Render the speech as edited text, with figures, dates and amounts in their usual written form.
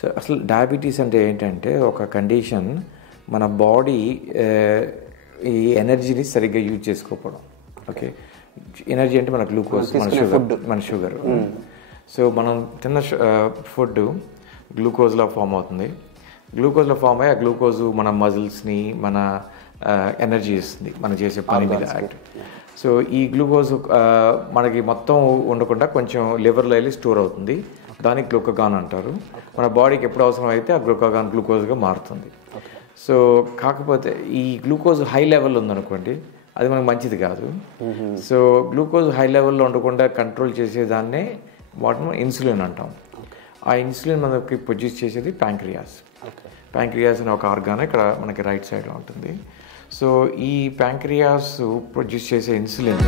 So అసలు diabetes అంటే ఏంటంటే ఒక కండిషన్, మన బాడీ ఈ ఎనర్జీని సరిగ్గా యూజ్ చేసుకోకపోవడం. ఓకే, ఎనర్జీ అంటే మన గ్లూకోజ్, మన షుగర్. సో మనం తిన్న ఫుడ్ గ్లూకోజ్లో ఫామ్ అవుతుంది. గ్లూకోజ్లో ఫామ్ అయ్యి ఆ గ్లూకోజ్ మన మజిల్స్ని, మన ఎనర్జీ ఇస్తుంది మనం చేసే పని మీద యాక్ట్. సో ఈ గ్లూకోజ్ మనకి మొత్తం ఉండకుండా కొంచెం లివర్లో వెళ్ళి స్టోర్ అవుతుంది. దానికి గ్లూకగాన్ అంటారు. మన బాడీకి ఎప్పుడు అవసరం అయితే ఆ గ్లూకోజ్గా మారుతుంది. సో కాకపోతే ఈ గ్లూకోజ్ హై లెవెల్లో ఉందనుకోండి, అది మనకు మంచిది కాదు. సో గ్లూకోజ్ హై లెవెల్లో ఉండకుండా కంట్రోల్ చేసేదాన్నే వాటిని ఇన్సులిన్ అంటాం. ఆ ఇన్సులిన్ మనకి ప్రొడ్యూస్ చేసేది ప్యాంక్రియాస్. ప్యాంక్రియాస్ అనే ఒక ఆర్గాన్ ఇక్కడ మనకి రైట్ సైడ్లో ఉంటుంది. సో ఈ ప్యాంక్రియాస్ ప్రొడ్యూస్ చేసే ఇన్సులిన్